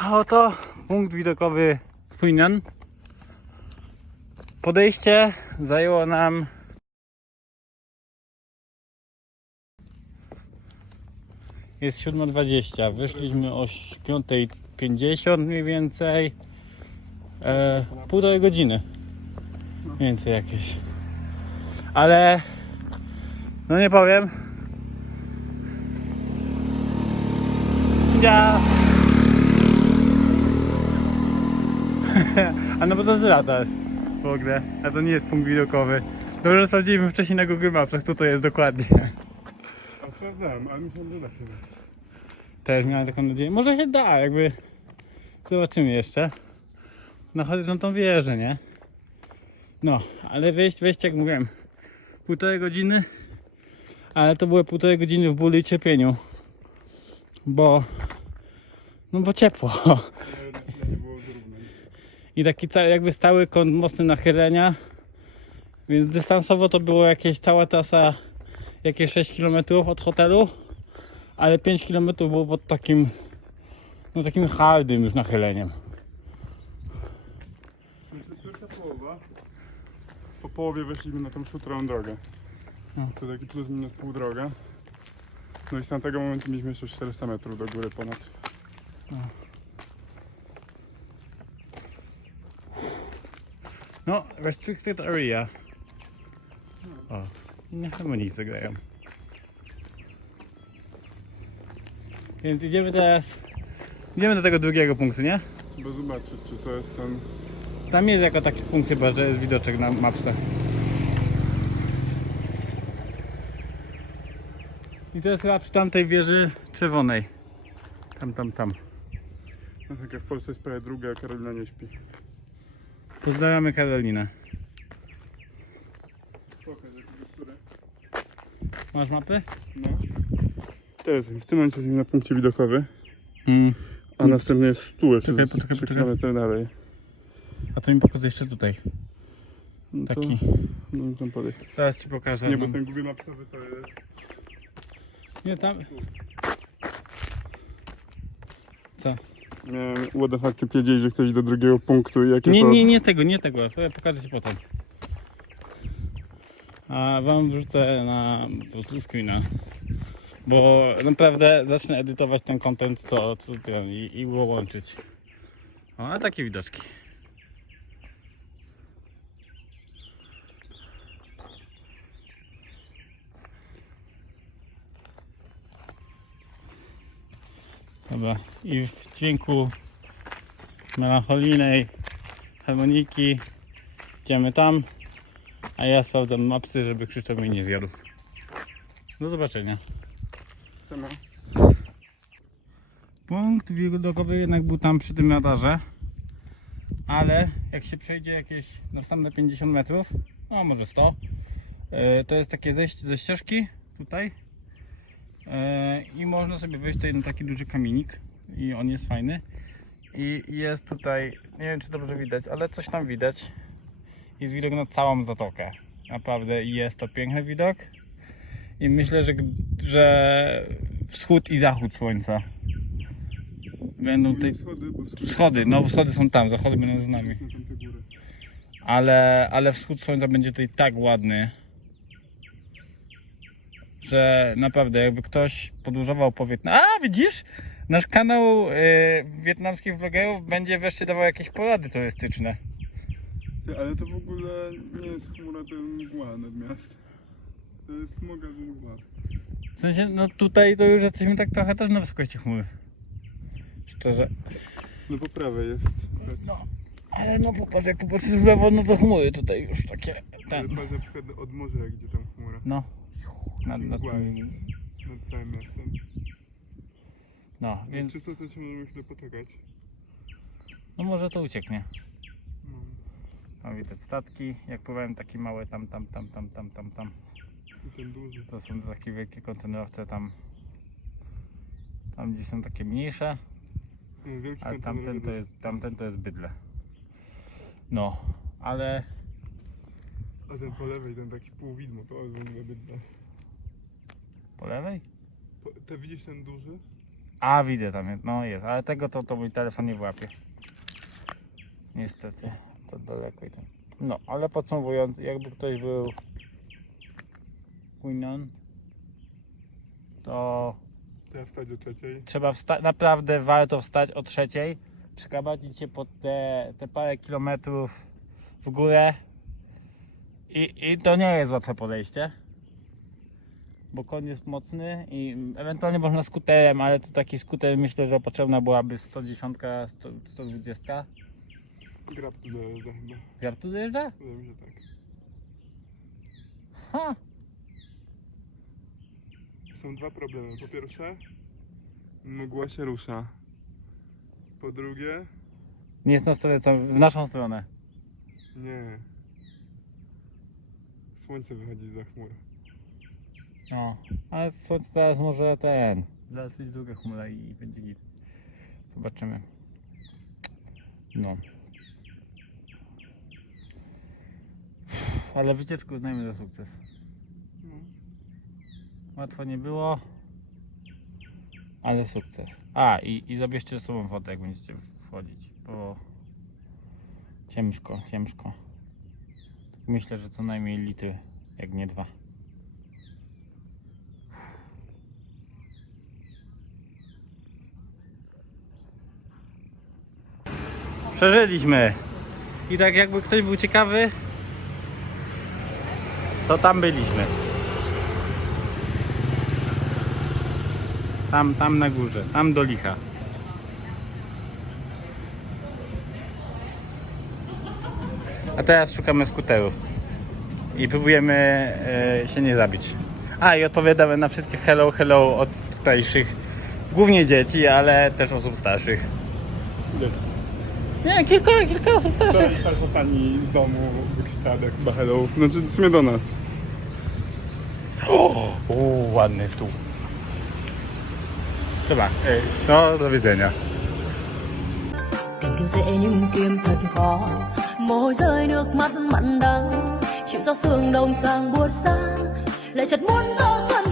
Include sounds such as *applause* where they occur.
A oto punkt widokowy Fuinan. Podejście zajęło nam Jest 7.20. Wyszliśmy o 5.50 mniej więcej. E, półtorej godziny. Mniej Więcej jakieś. Ale no nie powiem. Ja. *laughs* A no bo to jest lata w ogóle. A to nie jest punkt widokowy. Dobrze, że sprawdziliśmy wcześniej na Google Mapsach, co to jest dokładnie. A sprawdzałem, ale myślałem, że da się. Też miałem taką nadzieję. Może się da, jakby. Zobaczymy jeszcze. No chociaż na tą wieżę, nie? No, ale wejść, wejść jak mówiłem. Półtorej godziny. Ale to były półtorej godziny w bólu i cierpieniu. Bo. No bo ciepło. *laughs* Ale nie było zrównań. I taki jakby stały kąt mocny nachylenia. Więc dystansowo to było jakieś cała trasa, jakieś 6 km od hotelu, ale 5 km było pod takim, no takim hardym już nachyleniem. Pierwsza połowa. Po połowie weszliśmy na tą szutrą drogę. No. To taki plus minus pół droga. No i z tamtego momentu mieliśmy jeszcze 400 metrów do góry ponad. No, restricted area. O, i na harmonijce grają. Więc idziemy teraz, idziemy do tego drugiego punktu, nie? Trzeba zobaczyć, czy to jest ten... Tam jest jako taki punkt chyba, że jest widoczek na mapce. I to jest chyba przy tamtej wieży czerwonej. Tam, tam, tam. No tak jak w Polsce jest prawie druga, a Karolina nie śpi. Pozdrawiamy Karolinę. Pokaż jakiego które. Masz mapy? No. Teraz w tym momencie jesteśmy na punkcie widokowym, Mm. a następny jest stół jeszcze Czekaj, poczekaj, trzy poczekaj. kilometry dalej. A to mi pokazuje jeszcze tutaj. No to- Taki. No i tam podejść. Zaraz ci pokażę. Nie, bo Mam- ten Google Mapsowy to jest... Nie tam. Co? Miałem what the fuck, ty że chcesz iść do drugiego punktu i jakie Nie, to... nie, nie tego, nie tego. To ja pokażę ci potem. A wam wrzucę na screena. Bo naprawdę zacznę edytować ten content co, co ten, i, i go łączyć. O, a takie widoczki. Dobra, i w dźwięku melancholijnej harmoniki idziemy tam, a ja sprawdzam mapsy, żeby Krzysztof mnie nie zjadł. Do zobaczenia. Punkt widokowy jednak był tam przy tym radarze, ale jak się przejdzie jakieś następne 50 metrów, no może 100, e, to jest takie zejście ze ścieżki tutaj i można sobie wejść tutaj na taki duży kamienik i on jest fajny. I jest tutaj, nie wiem czy dobrze widać, ale coś tam widać. Jest widok na całą zatokę. Naprawdę jest to piękny widok. I myślę, że, że wschód i zachód słońca będą tutaj wschody, no wschody są tam, zachody będą za nami. Ale, ale wschód słońca będzie tutaj tak ładny, że naprawdę jakby ktoś podróżował po Wietnamie. A widzisz? Nasz kanał y, wietnamskich vlogerów będzie wreszcie dawał jakieś porady turystyczne. Ty, ale to w ogóle nie jest chmura, to jest mgła nad miast. To jest smoga z mgła. W sensie, no tutaj to już jesteśmy tak trochę też na wysokości chmury. Szczerze. No po prawej jest. No, ale no popatrz, jak popatrzysz w lewo, no to chmury tutaj już takie. Ale Ten. patrz na przykład od morza, gdzie tam chmura. No. Nad, nad tymi, nad całym miastem. no, Więc czysto to się możemy chwilę poczekać. no może to ucieknie. No. Tam widać statki, jak pływałem takie małe tam, tam, tam, tam, tam, tam, tam. To są takie wielkie kontenerowce tam. Tam gdzie są takie mniejsze, No, ale tamten to jest, tamten to jest bydle. No, ale A ten po lewej, ten taki półwidmo, to jest w ogóle bydle. Po lewej? Po- Te widzisz ten duży? A, widzę tam, jest. no jest, ale tego to, to mój telefon nie wyłapie. Niestety, to daleko i tam. No, ale podsumowując, jakby ktoś był Queenon, to Teraz wstać o trzeciej. trzeba wstać, naprawdę warto wstać o trzeciej, przekabacić się pod te, te parę kilometrów w górę i, i to nie jest łatwe podejście, bo koń jest mocny i ewentualnie można skuterem, ale to taki skuter myślę, że potrzebna byłaby 110, 100, 120. Grab tu dojeżdża chyba. Jak tu dojeżdża? Mi się tak. Ha! Są dwa problemy. Po pierwsze, mgła się rusza. Po drugie, Nie jest na stronę, co w naszą stronę. nie. Słońce wychodzi za chmur. No, ale słońce teraz może ten. Zaraz będzie druga chmura i będzie git. Zobaczymy. No. Ale wycieczkę uznajmy za sukces. No. Łatwo nie było, ale sukces. A, i, i zabierzcie ze sobą fotę, jak będziecie wchodzić, bo ciężko, ciężko. Myślę, że co najmniej litry, jak nie dwa. Przeżyliśmy. I tak jakby ktoś był ciekawy, to tam byliśmy. Tam, tam na górze, tam do licha. A teraz szukamy skuterów. I próbujemy e, się nie zabić. A i odpowiadamy na wszystkie hello, hello od tutejszych, głównie dzieci, ale też osób starszych. Leci. Nie, kilka, kilka osób starszych. Ta, ta pani z domu wykrzyczała jak chyba hello. Znaczy w sumie do nas. O, u, ładny stół. Dobra, ej, no do widzenia. tình yêu dễ nhưng tìm thật khó môi rơi nước mắt mặn đắng chịu gió sương đông sang buốt sáng lại chợt muốn gió xuân